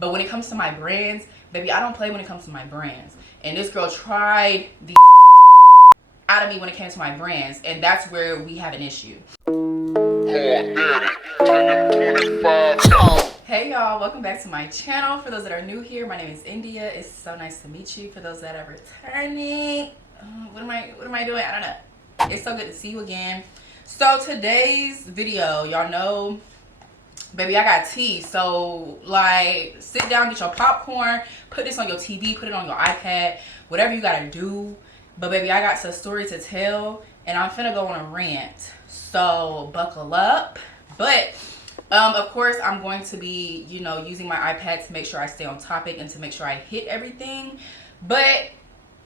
But when it comes to my brands, baby, I don't play when it comes to my brands. And this girl tried the out of me when it came to my brands, and that's where we have an issue. Hey y'all, welcome back to my channel. For those that are new here, my name is India. It's so nice to meet you. For those that are returning, what am I doing? I don't know. It's so good to see you again. So today's video, y'all know, baby, I got tea. So like, sit down, get your popcorn, put this on your TV, put it on your iPad, whatever you gotta do. But baby, I got a story to tell, and I'm finna go on a rant. So buckle up. But of course, I'm going to be, you know, using my iPad to make sure I stay on topic and to make sure I hit everything. But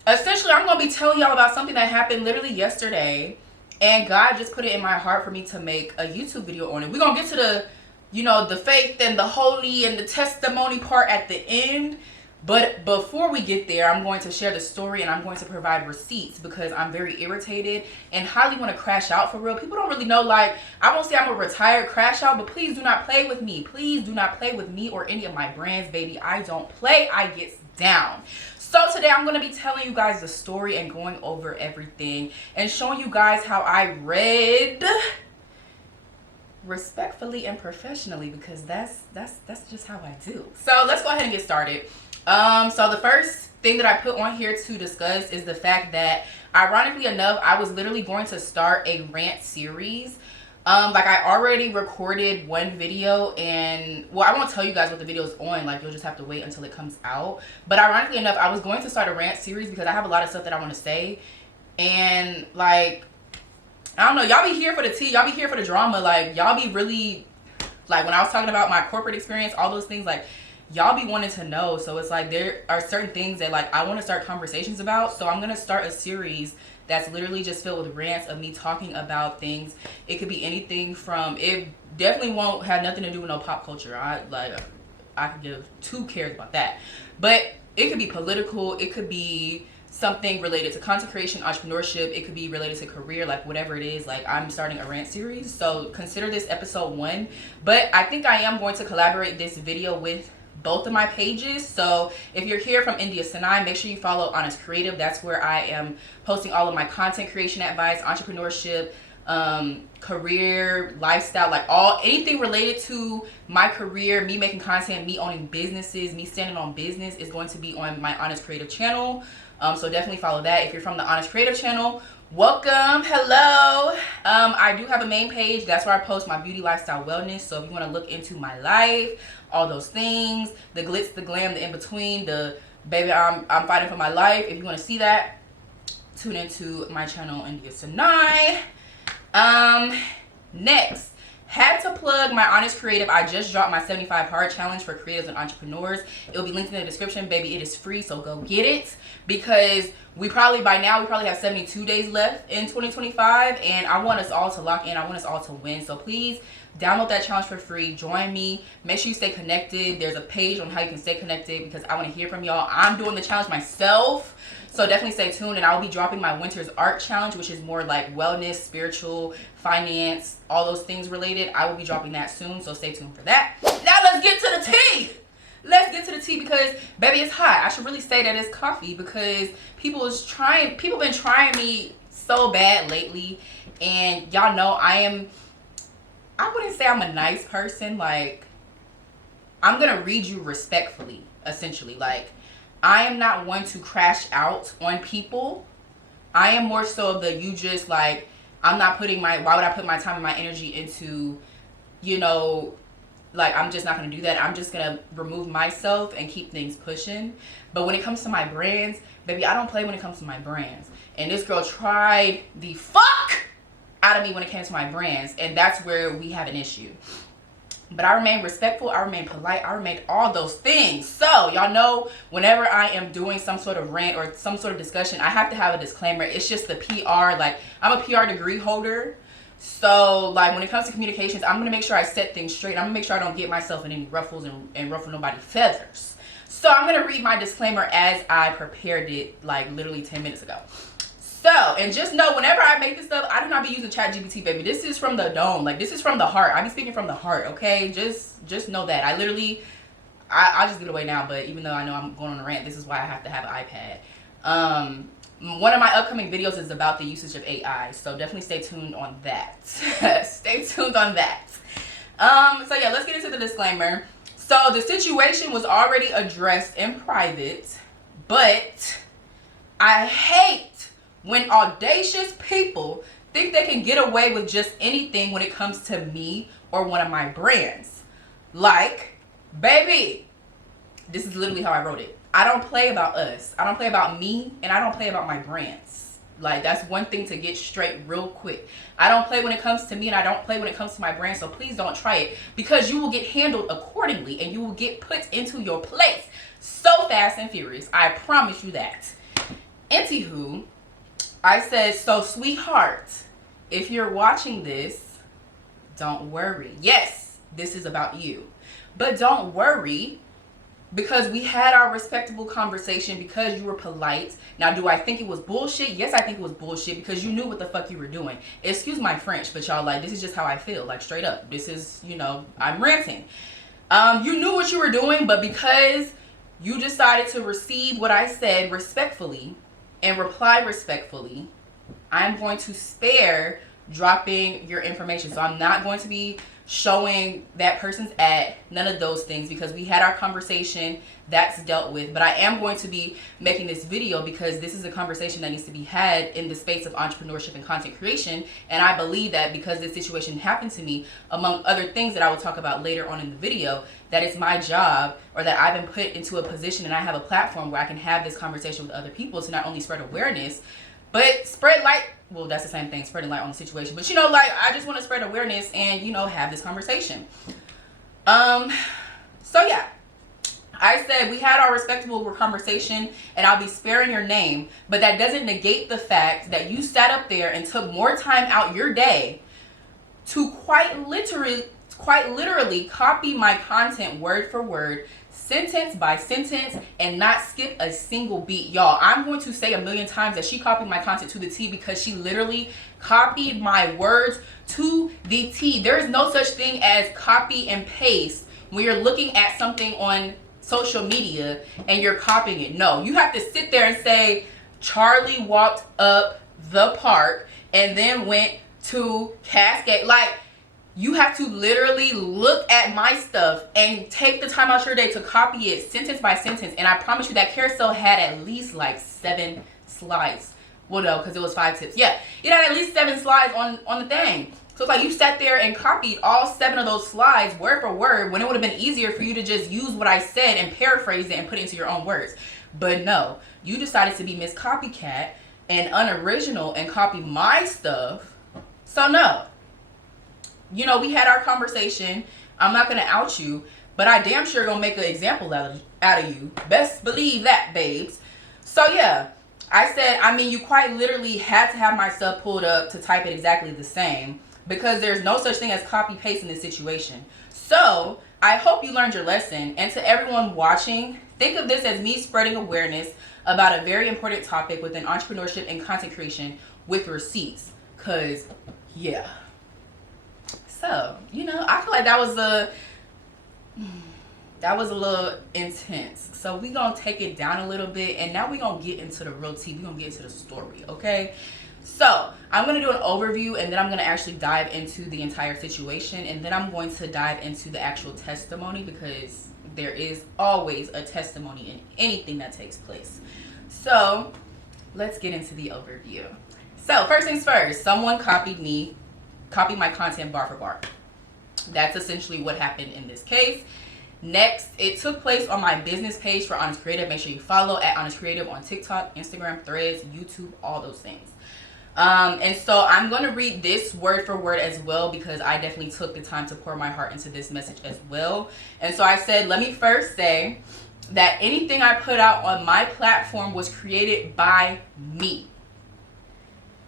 essentially, I'm going to be telling y'all about something that happened literally yesterday. And God just put it in my heart for me to make a YouTube video on it. We're going to get to the, you know, the faith and the holy and the testimony part at the end. But before we get there, I'm going to share the story and I'm going to provide receipts because I'm very irritated and highly want to crash out for real. People don't really know, like, I won't say I'm a retired crash out, but please do not play with me. Please do not play with me or any of my brands, baby. I don't play. I get down. So today I'm going to be telling you guys the story and going over everything and showing you guys how I read respectfully and professionally, because that's just how I do. So let's go ahead and get started. So the first thing that I put on here to discuss is the fact that, ironically enough, I was literally going to start a rant series. Like, I already recorded one video, and well, I won't tell you guys what the video is on, like, you'll just have to wait until it comes out. But ironically enough, I was going to start a rant series because I have a lot of stuff that I want to say. And like, I don't know, y'all be here for the tea, y'all be here for the drama, like, y'all be really, like, when I was talking about my corporate experience, all those things, like, y'all be wanting to know. So it's like, there are certain things that, like, I want to start conversations about. So I'm gonna start a series that's literally just filled with rants of me talking about things. It could be anything from, it definitely won't have nothing to do with no pop culture. I could give two cares about that. But it could be political, it could be something related to content creation, entrepreneurship, it could be related to career, like whatever it is. Like, I'm starting a rant series, so consider this episode 1. But I think I am going to collaborate this video with both of my pages. So if you're here from India Synai, make sure you follow IANYS Creative. That's where I am posting all of my content creation advice, entrepreneurship, career, lifestyle, like anything related to my career, me making content, me owning businesses, me standing on business is going to be on my IANYS Creative channel. So definitely follow that. If you're from the IANYS Creative channel, welcome, hello. I do have a main page. That's where I post my beauty, lifestyle, wellness. So if you want to look into my life, all those things, the glitz, the glam, the in-between, the baby, I'm fighting for my life. If you want to see that, tune into my channel, India Synai. Next, had to plug my IANYS Creative. I just dropped my 75 hard challenge for creatives and entrepreneurs. It will be linked in the description, baby. It is free, so go get it, because by now we probably have 72 days left in 2025, and I want us all to lock in. I want us all to win. So please download that challenge for free. Join me. Make sure you stay connected. There's a page on how you can stay connected because I want to hear from y'all. I'm doing the challenge myself, so definitely stay tuned. And I will be dropping my winter's art challenge, which is more like wellness, spiritual, finance, all those things related. I will be dropping that soon, so stay tuned for that. Now let's get to the tea. Let's get to the tea, because baby, it's hot. I should really say that it's coffee, because people been trying me so bad lately, and y'all know I wouldn't say I'm a nice person. Like, I'm gonna read you respectfully, essentially. Like, I am not one to crash out on people. I am more so of the, you just, like, I'm not putting why would I put my time and my energy into, you know, like, I'm just not gonna do that. I'm just gonna remove myself and keep things pushing. But when it comes to my brands, baby, I don't play when it comes to my brands. And this girl tried the fuck out of me when it came to my brands, and that's where we have an issue. But I remain respectful, I remain polite, I remain all those things. So y'all know, whenever I am doing some sort of rant or some sort of discussion, I have to have a disclaimer. It's just the PR. Like, I'm a PR degree holder, so like, when it comes to communications, I'm gonna make sure I set things straight. I'm gonna make sure I don't get myself in any ruffles and ruffle nobody's feathers. So I'm gonna read my disclaimer as I prepared it, like, literally 10 minutes ago. So, and just know, whenever I make this stuff, I do not be using ChatGPT, baby. This is from the dome. Like, this is from the heart. I be speaking from the heart, okay? Just know that. I'll just give it away now, but even though I know I'm going on a rant, this is why I have to have an iPad. One of my upcoming videos is about the usage of AI, so definitely stay tuned on that. Stay tuned on that. So yeah, let's get into the disclaimer. So the situation was already addressed in private, but I hate when audacious people think they can get away with just anything when it comes to me or one of my brands. Like, baby, this is literally how I wrote it. I don't play about us. I don't play about me, and I don't play about my brands. Like, that's one thing to get straight real quick. I don't play when it comes to me, and I don't play when it comes to my brand, so please don't try it, because you will get handled accordingly, and you will get put into your place so fast and furious. I promise you that. Anywho, I said, so sweetheart, if you're watching this, don't worry. Yes, this is about you. But don't worry, because we had our respectable conversation, because you were polite. Now, do I think it was bullshit? Yes, I think it was bullshit, because you knew what the fuck you were doing. Excuse my French, but y'all, like, this is just how I feel. Like, straight up. This is, you know, I'm ranting. You knew what you were doing, but because you decided to receive what I said respectfully and reply respectfully, I'm going to spare dropping your information. So I'm not going to be showing that person's ad, none of those things, because we had our conversation. That's dealt with. But I am going to be making this video because this is a conversation that needs to be had in the space of entrepreneurship and content creation. And I believe that because this situation happened to me, among other things that I will talk about later on in the video, that it's my job, or that I've been put into a position and I have a platform where I can have this conversation with other people to not only spread awareness, but spread light. Well, that's the same thing, spreading light on the situation. But, you know, like, I just want to spread awareness and, you know, have this conversation. So, yeah. I said we had our respectable conversation, and I'll be sparing your name. But that doesn't negate the fact that you sat up there and took more time out your day to quite literally copy my content word for word, sentence by sentence, and not skip a single beat. Y'all, I'm going to say a million times that she copied my content to the T, because she literally copied my words to the T. There is no such thing as copy and paste when you're looking at something on social media and you're copying it. No, you have to sit there and say, Charlie walked up the park and then went to Cascade. Like, you have to literally look at my stuff and take the time out your day to copy it sentence by sentence. And I promise you that carousel had at least like 7 slides. Well, no, because it was 5 tips. Yeah, it had at least 7 slides on the thing. So it's like you sat there and copied all 7 of those slides word for word, when it would have been easier for you to just use what I said and paraphrase it and put it into your own words. But no, you decided to be Miss Copycat and unoriginal and copy my stuff. So no. You know, we had our conversation. I'm not going to out you, but I damn sure going to make an example out of you. Best believe that, babes. So yeah, I said, I mean, you quite literally had to have my stuff pulled up to type it exactly the same, because there's no such thing as copy paste in this situation. So I hope you learned your lesson. And to everyone watching, think of this as me spreading awareness about a very important topic within entrepreneurship and content creation with receipts. Because, yeah. So, you know, I feel like that was a little intense. So we gonna take it down a little bit, and now we gonna get into the real tea. We gonna get into the story, okay? So I'm gonna do an overview, and then I'm gonna actually dive into the entire situation, and then I'm going to dive into the actual testimony, because there is always a testimony in anything that takes place. So let's get into the overview. So first things first, someone copied my content bar for bar. That's essentially what happened in this case. Next, it took place on my business page for IANYS Creative. Make sure you follow at IANYS Creative on TikTok, Instagram, Threads, YouTube, all those things. And so I'm going to read this word for word as well, because I definitely took the time to pour my heart into this message as well. And so I said, let me first say that anything I put out on my platform was created by me.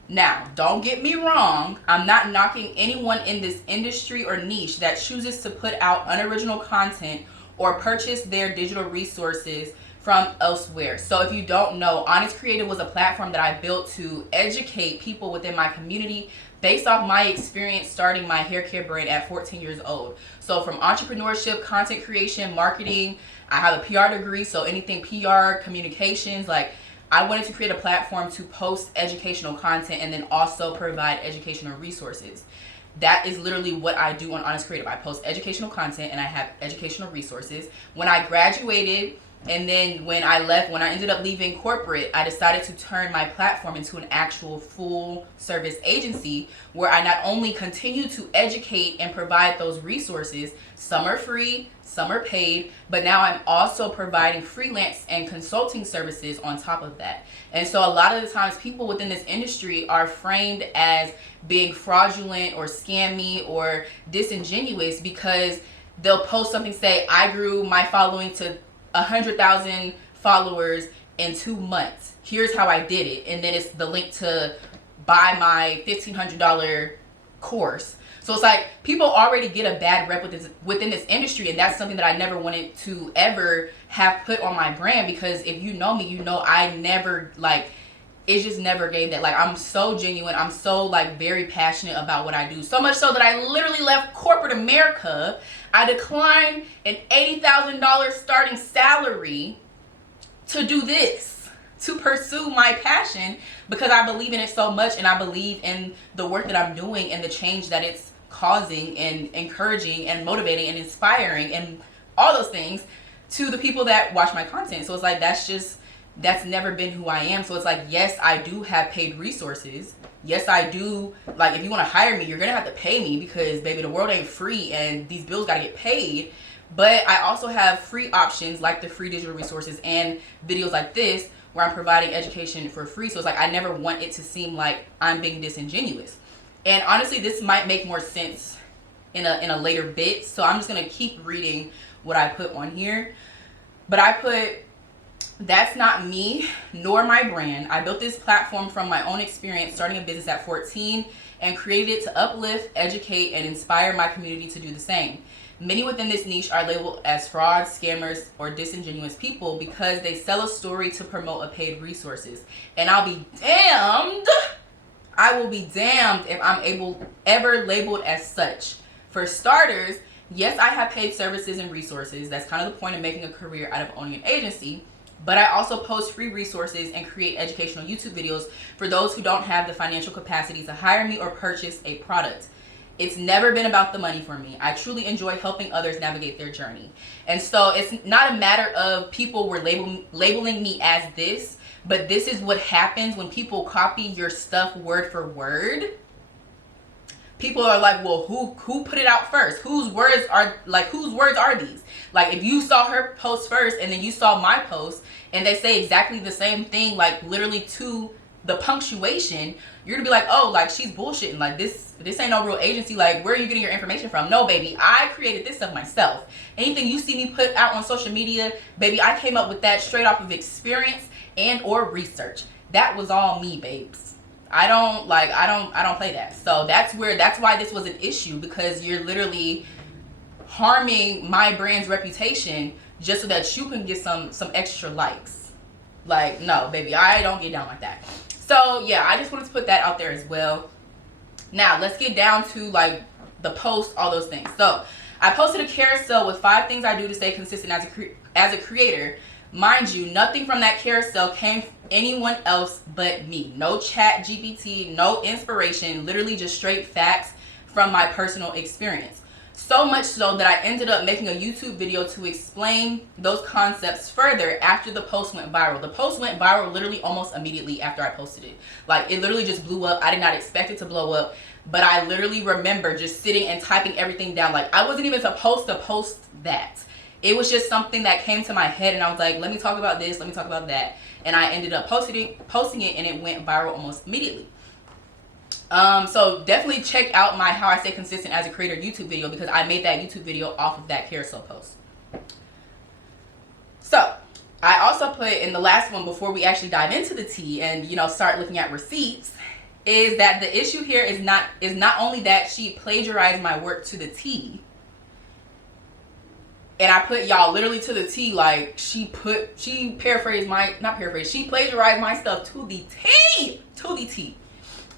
Now, don't get me wrong, I'm not knocking anyone in this industry or niche that chooses to put out unoriginal content or purchase their digital resources from elsewhere. So if you don't know, IANYS Creative was a platform that I built to educate people within my community based off my experience starting my hair care brand at 14 years old. So from entrepreneurship, content creation, marketing, I have a PR degree, so anything PR, communications, like I wanted to create a platform to post educational content and then also provide educational resources. That is literally what I do on Honest Creative. I post educational content and I have educational resources. When I graduated and then when I ended up leaving corporate, I decided to turn my platform into an actual full service agency where I not only continue to educate and provide those resources, some are free, some are paid, but now I'm also providing freelance and consulting services on top of that. And so a lot of the times people within this industry are framed as being fraudulent or scammy or disingenuous because they'll post something, say, I grew my following to 100,000 followers in 2 months. Here's how I did it. And then it's the link to buy my $1,500 course. So it's like people already get a bad rep within this industry, and that's something that I never wanted to ever have put on my brand, because if you know me, you know I never, like, it just never gave that. Like, I'm so genuine. I'm so, like, very passionate about what I do. So much so that I literally left corporate America. I declined an $80,000 starting salary to do this, to pursue my passion, because I believe in it so much, and I believe in the work that I'm doing and the change that it's causing and encouraging and motivating and inspiring and all those things to the people that watch my content. So it's like, that's never been who I am. So it's like, yes, I do have paid resources. Yes, I do. Like, if you want to hire me, you're going to have to pay me because, baby, the world ain't free and these bills got to get paid. But I also have free options like the free digital resources and videos like this where I'm providing education for free. So it's like, I never want it to seem like I'm being disingenuous. And honestly, this might make more sense in a later bit. So I'm just going to keep reading what I put on here. But I put, that's not me nor my brand. I built this platform from my own experience starting a business at 14 and created it to uplift, educate, and inspire my community to do the same. Many within this niche are labeled as frauds, scammers, or disingenuous people because they sell a story to promote a paid resources. And I'll be damned, I will be damned if I'm ever labeled as such. For starters, yes, I have paid services and resources. That's kind of the point of making a career out of owning an agency. But I also post free resources and create educational YouTube videos for those who don't have the financial capacity to hire me or purchase a product. It's never been about the money for me. I truly enjoy helping others navigate their journey. And so it's not a matter of people were labeling me as this, but this is what happens when people copy your stuff word for word. People are like, well, who put it out first? Whose words are these? Like, if you saw her post first and then you saw my post and they say exactly the same thing, like literally to the punctuation, you're gonna be like, oh, like she's bullshitting. Like this ain't no real agency. Like, where are you getting your information from? No, baby, I created this stuff myself. Anything you see me put out on social media, baby, I came up with that straight off of experience and or research. That was all me, babes. I don't play that. So that's why this was an issue, because you're literally harming my brand's reputation just so that you can get some extra likes. Like, no, baby, I don't get down like that. So yeah, I just wanted to put that out there as well. Now let's get down to like the post, all those things. So I posted a carousel with 5 things I do to stay consistent as a creator. Mind you, nothing from that carousel came from anyone else but me. No chat GPT, no inspiration, literally just straight facts from my personal experience. So much so that I ended up making a YouTube video to explain those concepts further after the post went viral. The post went viral literally almost immediately after I posted it. Like, it literally just blew up. I did not expect it to blow up, but I literally remember just sitting and typing everything down. Like, I wasn't even supposed to post that. It was just something that came to my head and I was like, let me talk about this, let me talk about that. And I ended up posting it and it went viral almost immediately. So definitely check out my How I Stay Consistent as a Creator YouTube video, because I made that YouTube video off of that carousel post. So I also put in the last one, before we actually dive into the tea and, you know, start looking at receipts, is that the issue here is not only that she plagiarized my work to the T. And I put, y'all, literally to the T, like she plagiarized my stuff to the T.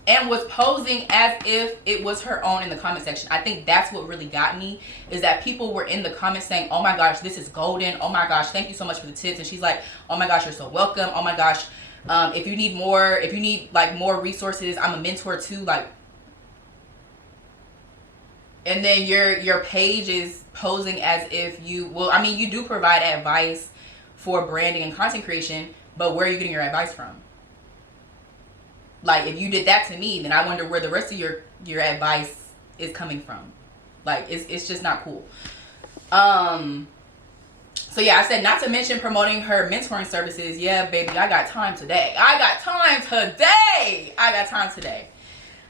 and was posing as if it was her own in the comment section. I think that's what really got me, is that people were in the comments saying, oh my gosh, this is golden. Oh my gosh, thank you so much for the tips. And she's like, oh my gosh, you're so welcome. Oh my gosh, if you need like more resources, I'm a mentor too. Like, and then your page is posing as if you do provide advice for branding and content creation, but where are you getting your advice from? Like, if you did that to me, then I wonder where the rest of your advice is coming from. Like, it's just not cool. So yeah, I said not to mention promoting her mentoring services. Yeah, baby, I got time today.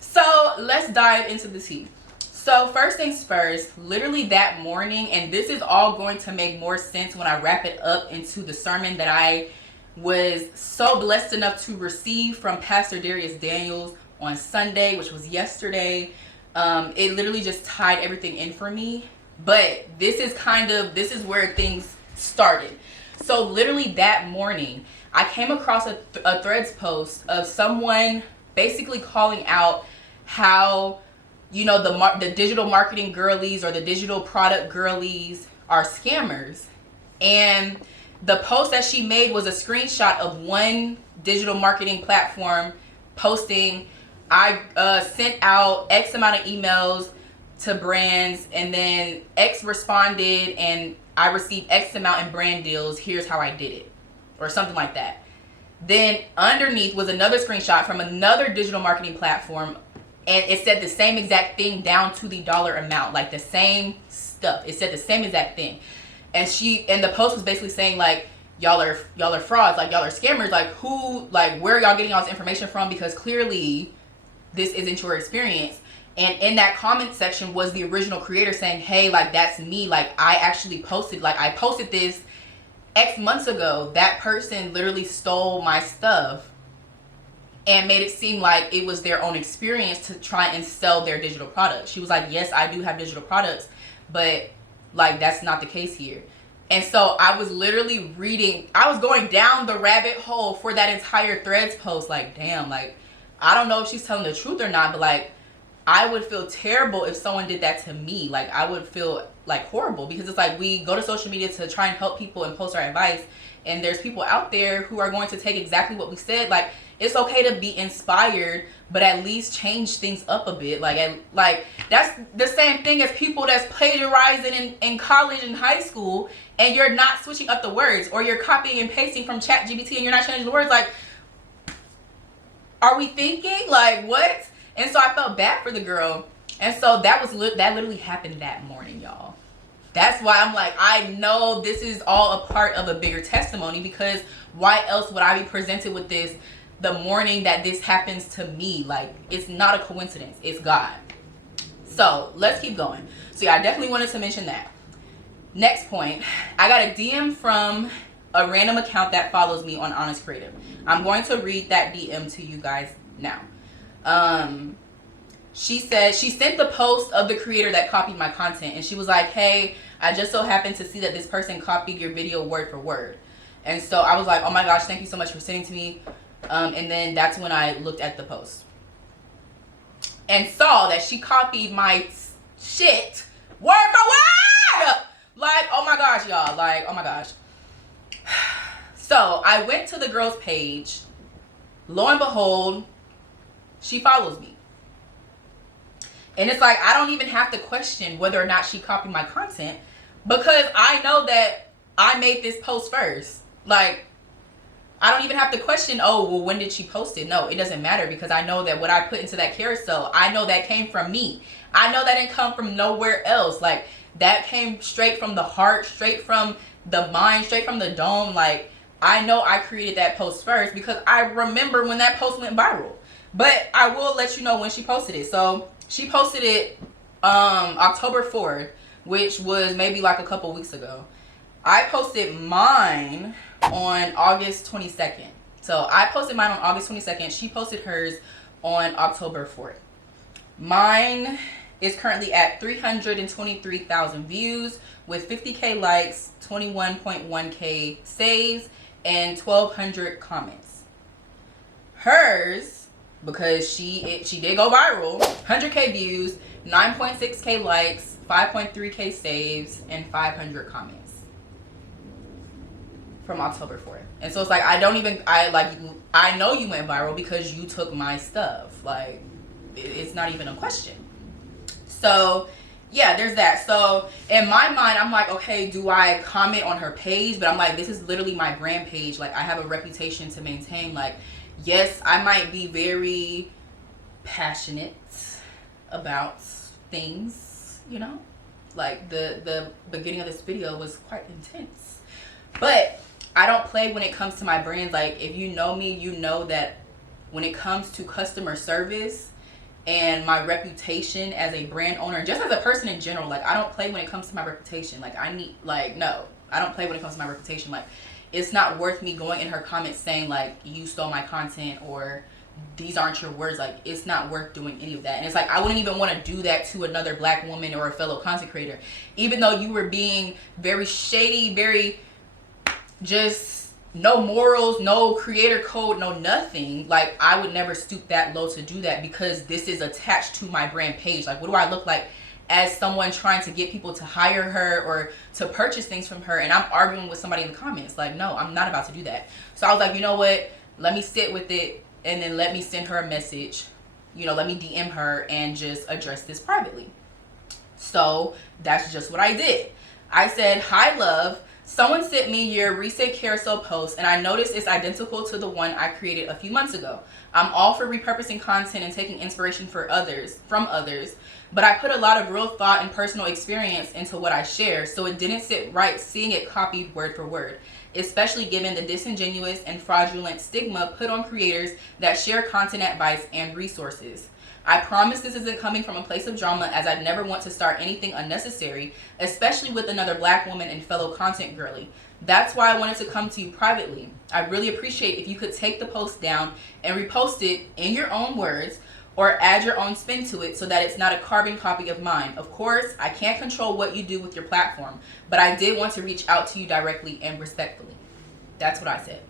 So let's dive into the tea. So first things first, literally that morning, and this is all going to make more sense when I wrap it up into the sermon that I was so blessed enough to receive from Pastor Darius Daniels on Sunday, which was yesterday. It literally just tied everything in for me. But this is where things started. So literally that morning, I came across a Threads post of someone basically calling out how, you know, the digital marketing girlies or the digital product girlies are scammers. And the post that she made was a screenshot of one digital marketing platform posting, I sent out X amount of emails to brands, and then X responded and I received X amount in brand deals. Here's how I did it, or something like that. Then underneath was another screenshot from another digital marketing platform, and it said the same exact thing down to the dollar amount, like the same stuff. It said the same exact thing. And the post was basically saying, like, y'all are frauds, like y'all are scammers, like where are y'all getting y'all's information from, because clearly this isn't your experience. And in that comment section was the original creator saying, hey, like, that's me, like I actually posted, like I posted this X months ago. That person literally stole my stuff and made it seem like it was their own experience to try and sell their digital products. She was like, yes, I do have digital products, but like that's not the case here. And so I was literally I was going down the rabbit hole for that entire Threads post, like, damn, like I don't know if she's telling the truth or not, but like I would feel terrible if someone did that to me. Like I would feel like horrible, because it's like we go to social media to try and help people and post our advice, and there's people out there who are going to take exactly what we said. Like, it's okay to be inspired, but at least change things up a bit. Like that's the same thing as people that's plagiarizing in college and high school, and you're not switching up the words, or you're copying and pasting from ChatGPT and you're not changing the words. Like, are we thinking? Like, what? And so I felt bad for the girl. And so that literally happened that morning, y'all. That's why I'm like, I know this is all a part of a bigger testimony, because why else would I be presented with this the morning that this happens to me? Like, it's not a coincidence. It's God. So let's keep going. So yeah, I definitely wanted to mention that. Next point, I got a DM from a random account that follows me on IANYS Creative. I'm going to read that DM to you guys now. She said she sent the post of the creator that copied my content, and she was like, hey, I just so happened to see that this person copied your video word for word. And so I was like, oh my gosh, thank you so much for sending to me. And then that's when I looked at the post and saw that she copied my shit word for word. Like, oh my gosh, y'all. Like, oh my gosh. So I went to the girl's page. Lo and behold, she follows me. And it's like, I don't even have to question whether or not she copied my content, because I know that I made this post first. Like, I don't even have to question, oh, well, when did she post it? No, it doesn't matter, because I know that what I put into that carousel, I know that came from me. I know that didn't come from nowhere else. Like, that came straight from the heart, straight from the mind, straight from the dome. Like, I know I created that post first, because I remember when that post went viral. But I will let you know when she posted it. So she posted it October 4th, which was maybe like a couple weeks ago. I posted mine on August 22nd. So I posted mine on August 22nd. She posted hers on October 4th. Mine is currently at 323,000 views with 50K likes, 21.1K saves, and 1,200 comments. Hers because she did go viral. 100K views, 9.6K likes, 5.3K saves, and 500 comments from October 4th. And so it's like, I know you went viral because you took my stuff. Like, it's not even a question. So yeah, there's that. So in my mind, I'm like, okay, do I comment on her page? But I'm like, this is literally my brand page. Like, I have a reputation to maintain. Like, yes, I might be very passionate about things, you know, like the beginning of this video was quite intense, but I don't play when it comes to my brand. Like, if you know me, you know that when it comes to customer service and my reputation as a brand owner, just as a person in general, like, I don't play when it comes to my reputation. Like, no, I don't play when it comes to my reputation. Like, it's not worth me going in her comments saying, like, you stole my content, or these aren't your words. Like, it's not worth doing any of that. And it's like, I wouldn't even want to do that to another black woman or a fellow content creator, even though you were being very shady, very just no morals, no creator code, no nothing. Like, I would never stoop that low to do that, because this is attached to my brand page. Like, what do I look like as someone trying to get people to hire her or to purchase things from her, and I'm arguing with somebody in the comments? Like, no, I'm not about to do that. So I was like, you know what, let me sit with it, and then let me send her a message, you know, let me DM her and just address this privately. So that's just what I did. I said, hi love, someone sent me your recent carousel post and I noticed it's identical to the one I created a few months ago. I'm all for repurposing content and taking inspiration from others, but I put a lot of real thought and personal experience into what I share, so it didn't sit right seeing it copied word for word, especially given the disingenuous and fraudulent stigma put on creators that share content advice and resources. I promise this isn't coming from a place of drama, as I never want to start anything unnecessary, especially with another black woman and fellow content girly. That's why I wanted to come to you privately. I really appreciate if you could take the post down and repost it in your own words, or add your own spin to it so that it's not a carbon copy of mine. Of course, I can't control what you do with your platform, but I did want to reach out to you directly and respectfully. That's what I said.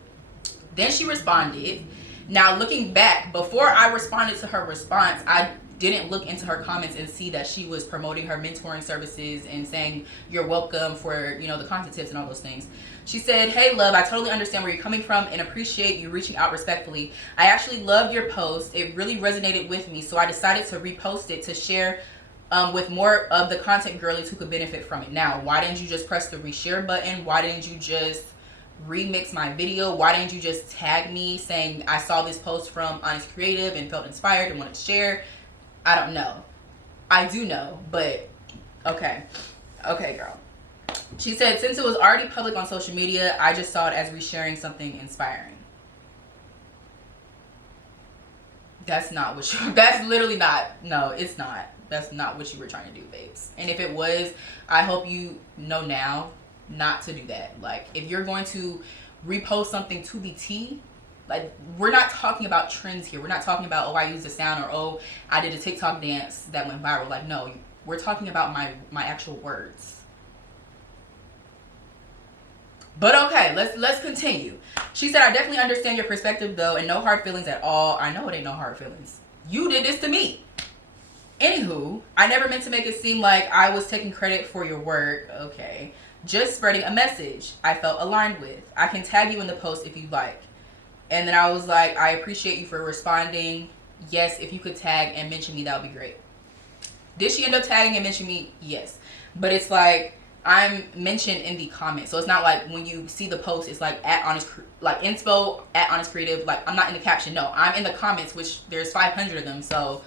Then she responded. Now, looking back, before I responded to her response, I didn't look into her comments and see that she was promoting her mentoring services and saying you're welcome for, you know, the content tips and all those things. She said, hey love, I totally understand where you're coming from and appreciate you reaching out respectfully. I actually loved your post. It really resonated with me, so I decided to repost it to share with more of the content girlies who could benefit from it. Now, why didn't you just press the reshare button? Why didn't you just remix my video? Why didn't you just tag me saying I saw this post from IANYS Creative and felt inspired and wanted to share? I don't know. I do know, but okay. Okay, girl. She said, since it was already public on social media, I just saw it as resharing something inspiring. That's not what you, that's literally not, no, it's not. That's not what you were trying to do, babes. And if it was, I hope you know now not to do that. Like, if you're going to repost something to the T, like, we're not talking about trends here. We're not talking about, oh, I used a sound, or oh, I did a TikTok dance that went viral. Like, no, we're talking about my actual words. But okay, let's continue. She said, I definitely understand your perspective though, and no hard feelings at all. I know it ain't no hard feelings. You did this to me. Anywho, I never meant to make it seem like I was taking credit for your work. Okay. Just spreading a message I felt aligned with. I can tag you in the post if you'd like. And then I was like, I appreciate you for responding. Yes, if you could tag and mention me, that would be great. Did she end up tagging and mention me? Yes. But it's like, I'm mentioned in the comments. So it's not like when you see the post, it's like at IANYS, like inspo at IANYS Creative. Like, I'm not in the caption. No, I'm in the comments, which there's 500 of them. So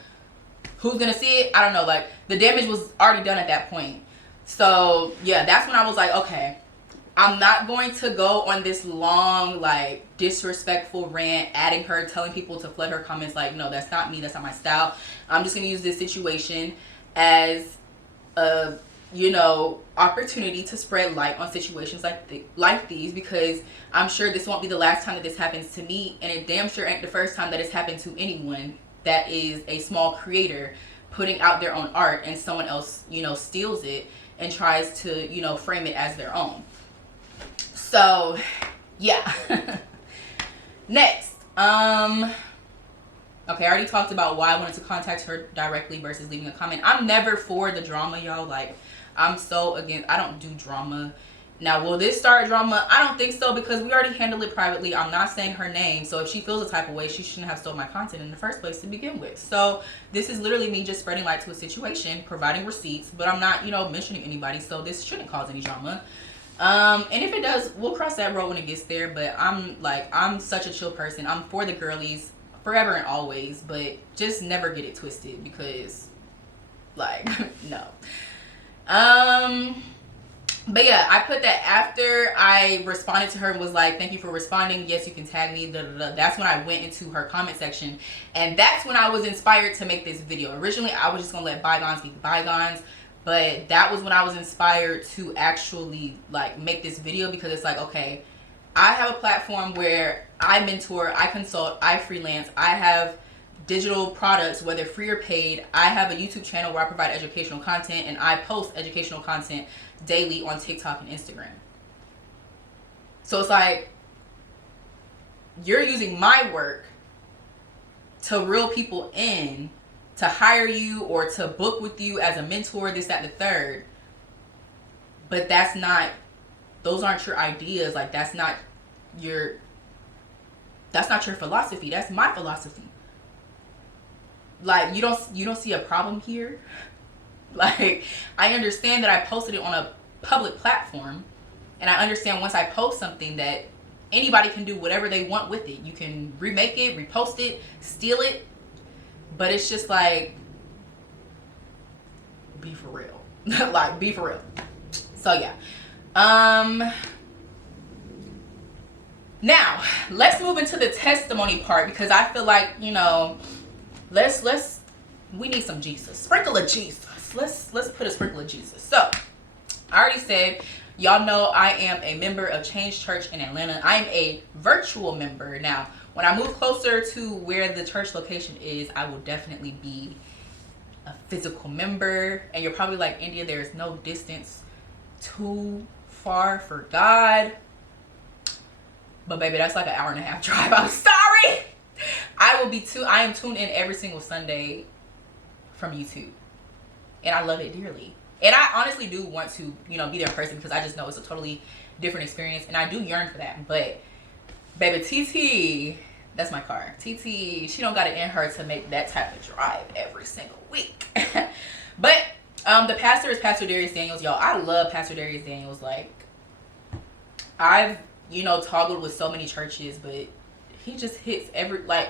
who's going to see it? I don't know. Like, the damage was already done at that point. So yeah, that's when I was like, okay, I'm not going to go on this long, like, disrespectful rant, adding her, telling people to flood her comments. Like, no, that's not me. That's not my style. I'm just going to use this situation as a, you know, opportunity to spread light on situations like these, because I'm sure this won't be the last time that this happens to me, and it damn sure ain't the first time that it's happened to anyone that is a small creator putting out their own art and someone else, you know, steals it and tries to, you know, frame it as their own. So yeah. Next, Okay, I already talked about why I wanted to contact her directly versus leaving a comment. I'm never for the drama, y'all. Like, I'm so against, I don't do drama. Now, will this start drama? I don't think so, because we already handled it privately. I'm not saying her name, so if she feels a type of way, she shouldn't have stole my content in the first place to begin with. So this is literally me just spreading light to a situation, providing receipts, but I'm not, you know, mentioning anybody, so this shouldn't cause any drama. And if it does, we'll cross that road when it gets there. But I'm such a chill person. I'm for the girlies forever and always, but just never get it twisted, because like no. But yeah, I put that after I responded to her and was like, thank you for responding. Yes, you can tag me. Da, da, da. That's when I went into her comment section. And that's when I was inspired to make this video. Originally, I was just going to let bygones be bygones. But that was when I was inspired to actually like make this video, because it's like, okay, I have a platform where I mentor, I consult, I freelance, I have digital products, whether free or paid. I have a YouTube channel where I provide educational content, and I post educational content daily on TikTok and Instagram. So it's like, you're using my work to reel people in, to hire you or to book with you as a mentor, this, that, and the third. But that's not, those aren't your ideas. Like, that's not your philosophy. That's my philosophy. Like, you don't see a problem here. Like, I understand that I posted it on a public platform, and I understand once I post something that anybody can do whatever they want with it. You can remake it, repost it, steal it, but it's just like, be for real. Like, be for real. So yeah. Now let's move into the testimony part, because I feel like, you know, we need some Jesus, sprinkle of Jesus. Let's put a sprinkle of Jesus. So I already said, y'all know I am a member of Change Church in Atlanta. I am a virtual member. Now, when I move closer to where the church location is, I will definitely be a physical member. And you're probably like, India, there is no distance too far for God. But baby, that's like an hour-and-a-half drive. I'm sorry. I am tuned in every single Sunday from YouTube. And I love it dearly. And I honestly do want to, you know, be there in person, because I just know it's a totally different experience. And I do yearn for that. But baby, TT, that's my car. TT, she don't got it in her to make that type of drive every single week. But the pastor is Pastor Darius Daniels, y'all. I love Pastor Darius Daniels. Like, I've, you know, toggled with so many churches, but he just hits like,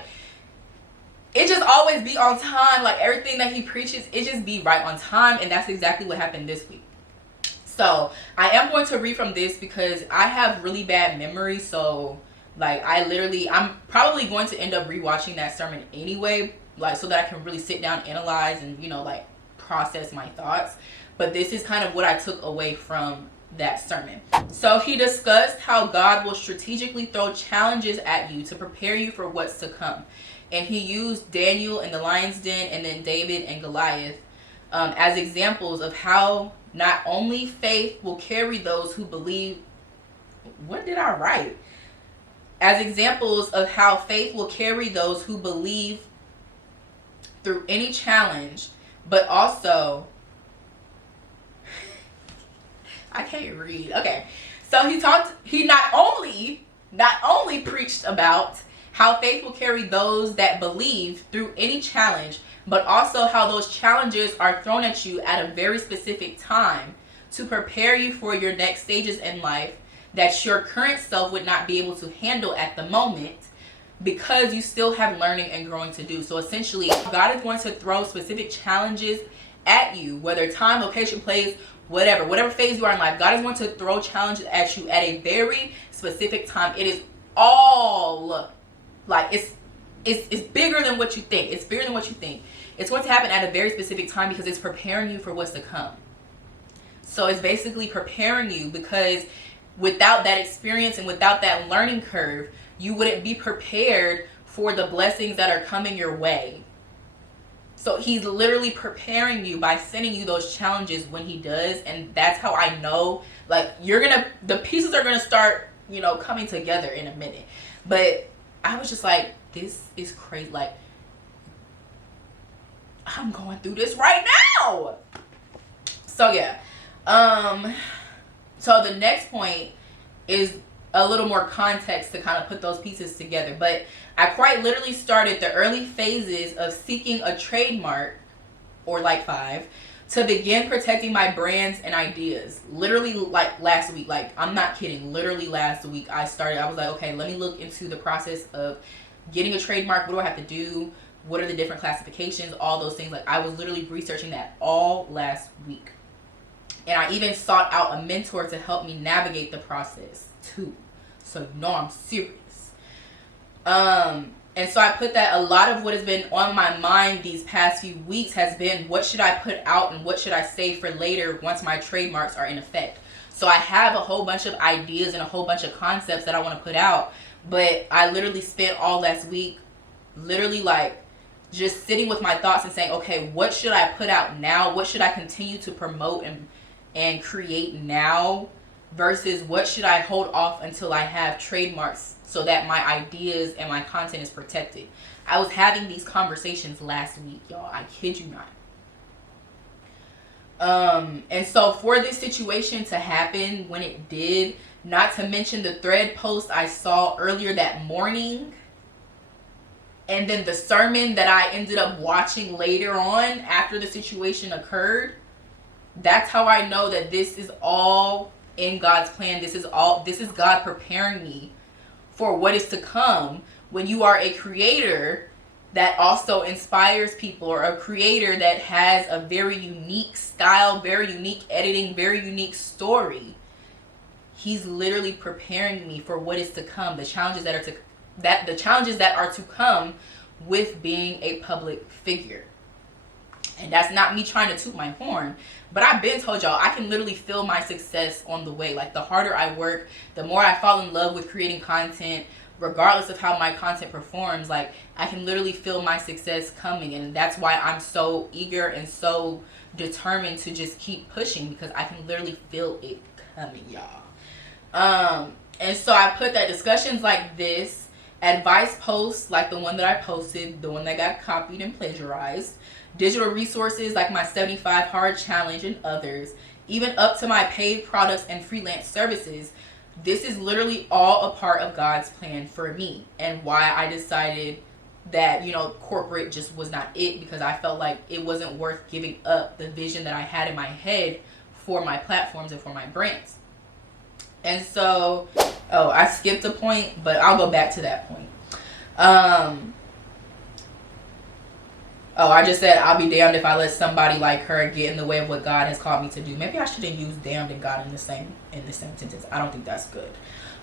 it just always be on time. Like, everything that he preaches, it just be right on time. And that's exactly what happened this week. So I am going to read from this, because I have really bad memory. So like, I'm probably going to end up rewatching that sermon anyway, like, so that I can really sit down, analyze, and, you know, like, process my thoughts. But this is kind of what I took away from that sermon. So he discussed how God will strategically throw challenges at you to prepare you for what's to come. And he used Daniel in the lion's den, and then David and Goliath as examples of how not only faith will carry those who believe. What did I write? As examples of how faith will carry those who believe through any challenge, but also, I can't read. Okay. So he not only preached about how faith will carry those that believe through any challenge, but also how those challenges are thrown at you at a very specific time to prepare you for your next stages in life that your current self would not be able to handle at the moment, because you still have learning and growing to do. So essentially, God is going to throw specific challenges at you, whether time, location, place, whatever phase you are in life. God is going to throw challenges at you at a very specific time. It is all like, it's bigger than what you think. It's bigger than what you think. It's going to happen at a very specific time, because it's preparing you for what's to come. So it's basically preparing you, because without that experience and without that learning curve, you wouldn't be prepared for the blessings that are coming your way. So he's literally preparing you by sending you those challenges when he does. And that's how I know, like, the pieces are gonna start, you know, coming together in a minute. But I was just like, this is crazy. Like, I'm going through this right now. So yeah. So the next point is a little more context to kind of put those pieces together. But I quite literally started the early phases of seeking a trademark, or like 5, to begin protecting my brands and ideas. Literally like last week. Like, I'm not kidding. Literally last week I was like, okay, let me look into the process of getting a trademark. What do I have to do? What are the different classifications? All those things. Like, I was literally researching that all last week. And I even sought out a mentor to help me navigate the process too. So you know I'm serious. And so I put that a lot of what has been on my mind these past few weeks has been, what should I put out and what should I save for later once my trademarks are in effect? So I have a whole bunch of ideas and a whole bunch of concepts that I want to put out. But I literally spent all last week literally like just sitting with my thoughts and saying, okay, what should I put out now? What should I continue to promote and create now versus what should I hold off until I have trademarks so that my ideas and my content is protected. I was having these conversations last week, y'all. I kid you not. And so for this situation to happen when it did, not to mention the thread post I saw earlier that morning, and then the sermon that I ended up watching later on after the situation occurred, that's how I know that this is all in God's plan. This is God preparing me for what is to come when you are a creator that also inspires people, or a creator that has a very unique style, very unique editing, very unique story. He's literally preparing me for what is to come, the challenges that are to come with being a public figure. And that's not me trying to toot my horn, but I've been told y'all, I can literally feel my success on the way. Like, the harder I work, the more I fall in love with creating content, regardless of how my content performs. Like, I can literally feel my success coming, and that's why I'm so eager and so determined to just keep pushing, because I can literally feel it coming, y'all. And so I put that discussions like this, advice posts like the one that I posted, the one that got copied and plagiarized, digital resources like my 75 hard challenge and others, even up to my paid products and freelance services. This is literally all a part of God's plan for me, and why I decided that, you know, corporate just was not it, because I felt like it wasn't worth giving up the vision that I had in my head for my platforms and for my brands. And so, I skipped a point, but I'll go back to that point. I just said, I'll be damned if I let somebody like her get in the way of what God has called me to do. Maybe I shouldn't use damned and God in the same sentence. I don't think that's good.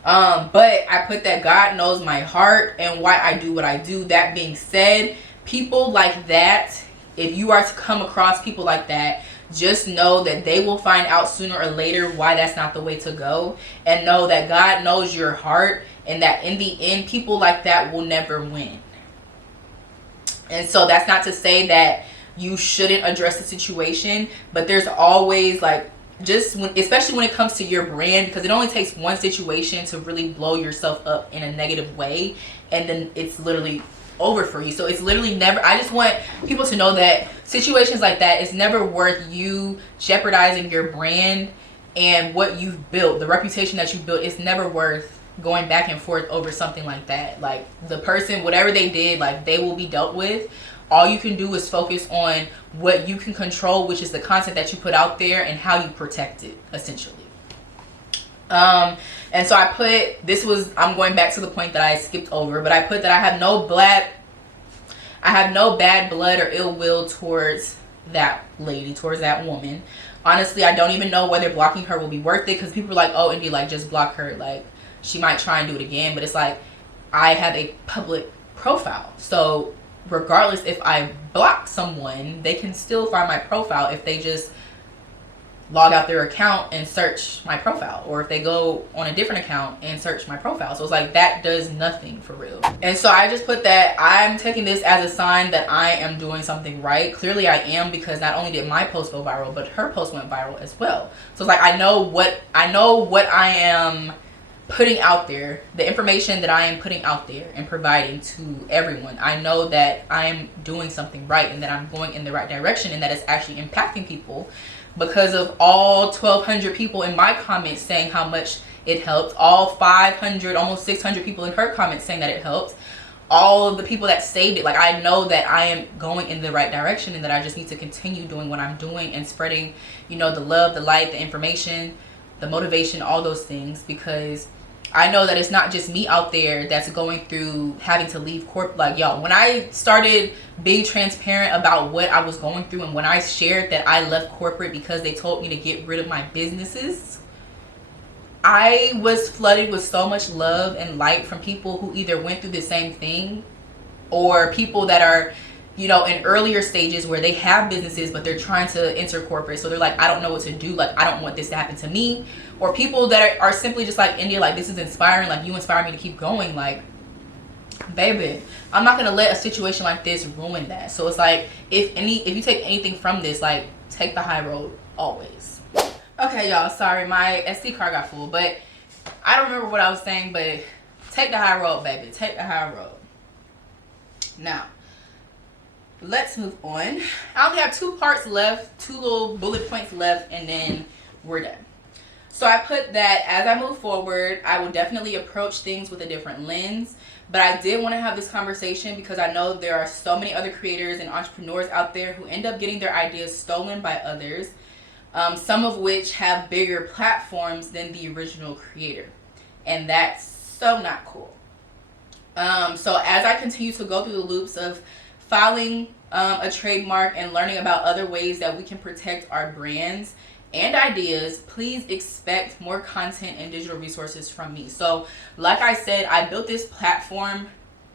But I put that God knows my heart and why I do what I do. That being said, people like that, if you are to come across people like that, just know that they will find out sooner or later why that's not the way to go. And know that God knows your heart, and that in the end, people like that will never win. And so that's not to say that you shouldn't address the situation, but there's always like, especially when it comes to your brand, because it only takes one situation to really blow yourself up in a negative way, and then it's literally over for you. So it's literally never, I just want people to know that situations like that is never worth you jeopardizing your brand and what you've built, the reputation that you built. It's never worth going back and forth over something like that. Like, the person, whatever they did, like, they will be dealt with. All you can do is focus on what you can control, which is the content that you put out there and how you protect it, essentially. And so I put, I'm going back to the point that I skipped over, but I put that I have no bad blood or ill will towards that lady, towards that woman. Honestly, I don't even know whether blocking her will be worth it, because people are like, oh, Indy, like, just block her. Like, she might try and do it again, but it's like, I have a public profile. So regardless if I block someone, they can still find my profile if they just log out their account and search my profile, or if they go on a different account and search my profile. So it's like, that does nothing for real. And so I just put that I'm taking this as a sign that I am doing something right. Clearly I am, because not only did my post go viral, but her post went viral as well. So it's like, I know what I am putting out there, the information that I am putting out there and providing to everyone, I know that I'm doing something right and that I'm going in the right direction and that it's actually impacting people, because of all 1,200 people in my comments saying how much it helped, all 500, almost 600 people in her comments saying that it helped, all of the people that saved it. Like, I know that I am going in the right direction and that I just need to continue doing what I'm doing and spreading, you know, the love, the light, the information, the motivation, all those things, because I know that it's not just me out there that's going through having to leave corporate. Like, y'all, when I started being transparent about what I was going through and when I shared that I left corporate because they told me to get rid of my businesses, I was flooded with so much love and light from people who either went through the same thing or people that are, you know, in earlier stages where they have businesses but they're trying to enter corporate. So they're like, I don't know what to do. Like, I don't want this to happen to me. Or people that are simply just like, India, like, this is inspiring. Like, you inspire me to keep going. Like, baby, I'm not going to let a situation like this ruin that. So it's like, if you take anything from this, like, take the high road always. Okay, y'all, sorry, my SD card got full, but I don't remember what I was saying, but take the high road, baby. Take the high road. Now, let's move on. I only have 2 parts left, 2 little bullet points left, and then we're done. So I put that as I move forward, I will definitely approach things with a different lens. But I did want to have this conversation because I know there are so many other creators and entrepreneurs out there who end up getting their ideas stolen by others, some of which have bigger platforms than the original creator. And that's so not cool. So as I continue to go through the loops of filing a trademark and learning about other ways that we can protect our brands and ideas, please expect more content and digital resources from me. So like I said, I built this platform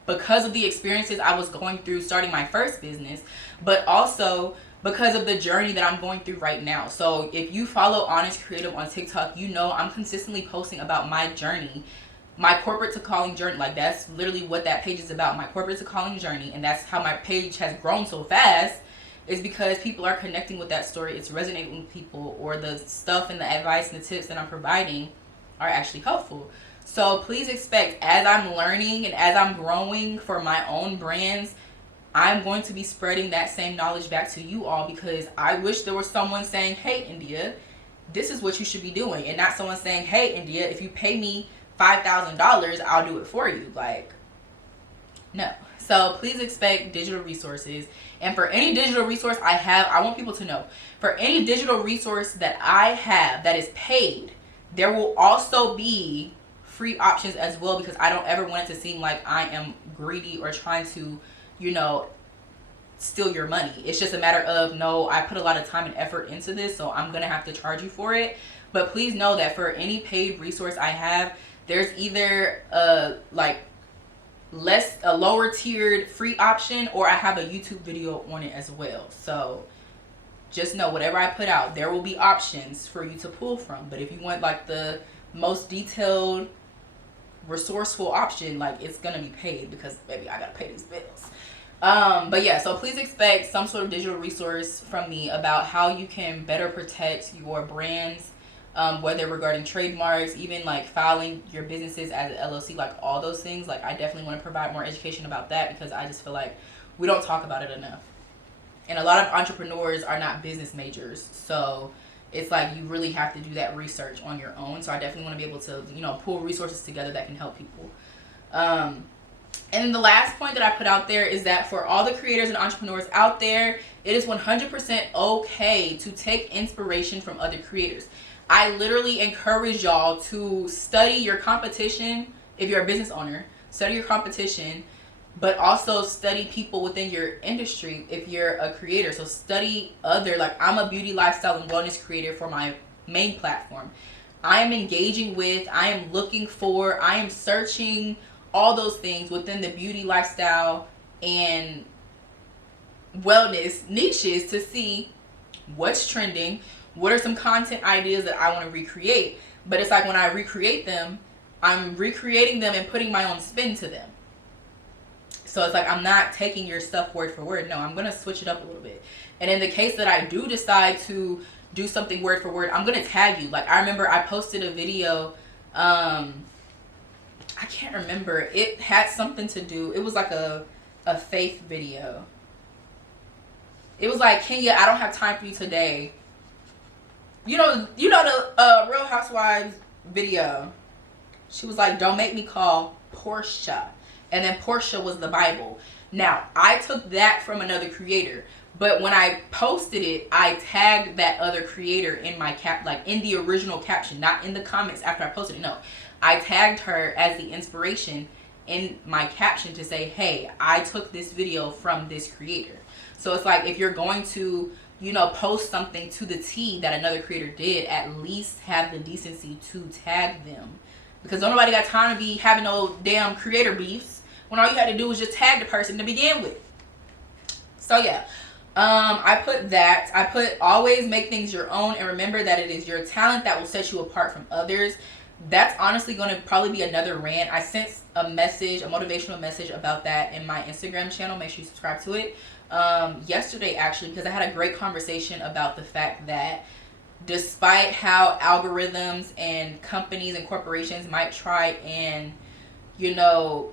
because of the experiences I was going through starting my first business, but also because of the journey that I'm going through right now. So if you follow IANYS Creative on TikTok, you know I'm consistently posting about my journey, my corporate to calling journey. Like, that's literally what that page is about, my corporate to calling journey. And that's how my page has grown so fast, is because people are connecting with that story. It's resonating with people, or the stuff and the advice and the tips that I'm providing are actually helpful. So please expect, as I'm learning and as I'm growing for my own brands, I'm going to be spreading that same knowledge back to you all, because I wish there was someone saying, hey, India, this is what you should be doing, and not someone saying, hey, India, if you pay me $5,000, I'll do it for you. Like, no. So please expect digital resources. And for any digital resource I have, I want people to know, for any digital resource that I have that is paid, there will also be free options as well, because I don't ever want it to seem like I am greedy or trying to, you know, steal your money. It's just a matter of, no, I put a lot of time and effort into this, so I'm gonna have to charge you for it. But please know that for any paid resource I have, there's either a lower tiered free option, or I have a YouTube video on it as well. So just know, whatever I put out, there will be options for you to pull from. But if you want like the most detailed, resourceful option, like, it's gonna be paid, because baby, I gotta pay these bills. But yeah, so please expect some sort of digital resource from me about how you can better protect your brands, whether regarding trademarks, even like filing your businesses as an LLC, like all those things. Like, I definitely want to provide more education about that, because I just feel like we don't talk about it enough. And a lot of entrepreneurs are not business majors, so it's like you really have to do that research on your own. So I definitely want to be able to, you know, pull resources together that can help people. And the last point that I put out there is that for all the creators and entrepreneurs out there, it is 100% okay to take inspiration from other creators. I literally encourage y'all to study your competition. If you're a business owner, study your competition, but also study people within your industry if you're a creator. So study other, like, I'm a beauty, lifestyle, and wellness creator for my main platform. I am engaging with, I am looking for, I am searching all those things within the beauty, lifestyle, and wellness niches to see what's trending, what are some content ideas that I want to recreate. But it's like, when I recreate them, I'm recreating them and putting my own spin to them. So it's like, I'm not taking your stuff word for word. No, I'm going to switch it up a little bit. And in the case that I do decide to do something word for word, I'm going to tag you. Like, I remember I posted a video I can't remember. It had something to do. It was like a faith video. It was like, Kenya, I don't have time for you today. You know the Real Housewives video. She was like, don't make me call Portia. And then Portia was the Bible. Now, I took that from another creator. But when I posted it, I tagged that other creator in my in the original caption, not in the comments after I posted it. No, I tagged her as the inspiration in my caption to say, hey, I took this video from this creator. So it's like, if you're going to, post something to the T that another creator did, at least have the decency to tag them. Because nobody got time to be having no damn creator beefs when all you had to do was just tag the person to begin with. So yeah. I put that. I put always make things your own and remember that it is your talent that will set you apart from others. That's honestly going to probably be another rant. I sent a motivational message about that in my Instagram channel. Make sure you subscribe to it. Yesterday actually, because I had a great conversation about the fact that despite how algorithms and companies and corporations might try and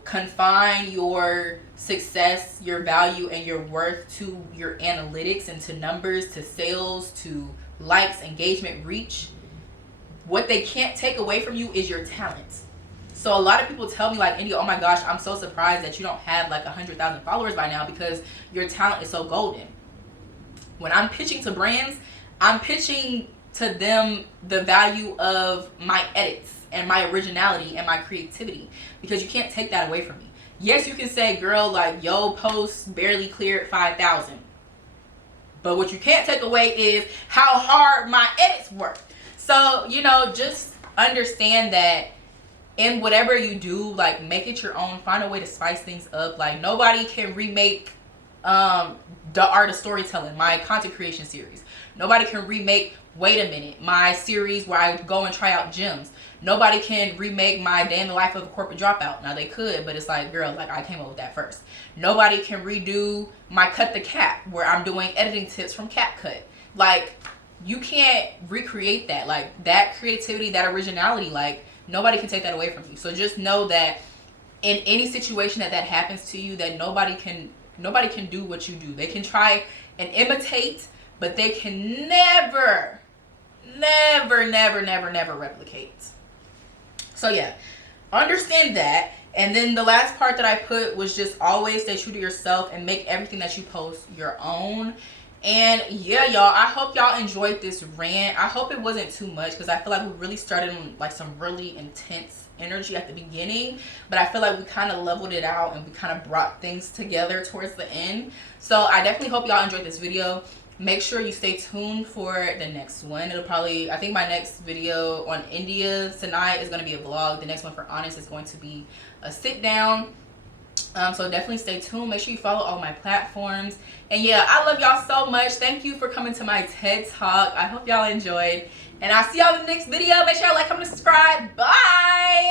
confine your success, your value, and your worth to your analytics and to numbers, to sales, to likes, engagement, reach. What they can't take away from you is your talent. So a lot of people tell me like, India, oh my gosh, I'm so surprised that you don't have like 100,000 followers by now because your talent is so golden. When I'm pitching to brands, I'm pitching to them the value of my edits and my originality and my creativity, because you can't take that away from me. Yes, you can say, girl, like, yo, post barely cleared 5,000. But what you can't take away is how hard my edits work. So, just understand that in whatever you do, like, make it your own. Find a way to spice things up. Like, nobody can remake The Art of Storytelling, my content creation series. Nobody can remake Wait a Minute, my series where I go and try out gyms. Nobody can remake my Day in the Life of a Corporate Dropout. Now they could, but it's like, girl, like I came up with that first. Nobody can redo my Cut the Cap where I'm doing editing tips from CapCut. Like, you can't recreate that. Like, that creativity, that originality, like, nobody can take that away from you. So just know that in any situation that happens to you, that nobody can do what you do. They can try and imitate, but they can never replicate. So yeah, understand that. And then the last part that I put was just always stay true to yourself and make everything that you post your own. And yeah, y'all, I hope y'all enjoyed this rant. I hope it wasn't too much, because I feel like we really started on like some really intense energy at the beginning, but I feel like we kind of leveled it out and we kind of brought things together towards the end. So I definitely hope y'all enjoyed this video. Make sure you stay tuned for the next one. It'll probably, I think my next video on India, Synai, is going to be a vlog. The next one for IANYS is going to be a sit down. So definitely stay tuned. Make sure you follow all my platforms. And yeah, I love y'all so much. Thank you for coming to my TED Talk. I hope y'all enjoyed. And I'll see y'all in the next video. Make sure y'all like, comment, and subscribe. Bye!